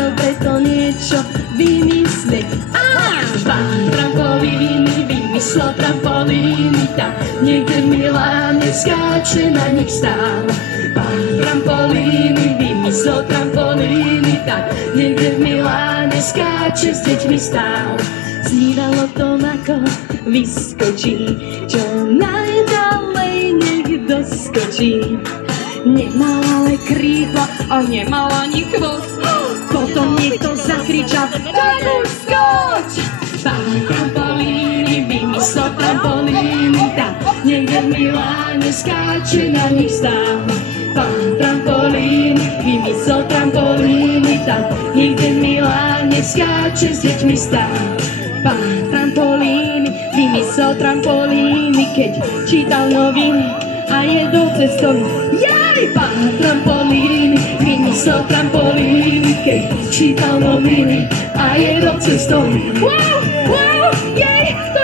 chcel preto niečo vymyslieť. Pán trampolíny vymyslel trampolíny, tak niekde v Miláne skáče na nich stál. Pán trampolíny vymyslel trampolíny, tak niekde v Miláne skáče s deťmi stál. Snívalo to, ako vyskočí, čo najdalej nech doskočí. Nemal ale krídla a nemal ani chvost. Potom niekto zakričal, tak už skoč! Pán trampolíny vymyslel trampolíny, tak niekde v Miláne skáče na nich stál. Pán trampolíny vymyslel trampolíny, tak niekde v Miláne skáče s deťmi stál. Pán trampolíny vymyslel trampolíny, keď čítal noviny a jedol cestový. Jaj, pán trampolíny vymyslel trampolíny, keď čítal noviny a jedol cestový. Wow, wow, jej, to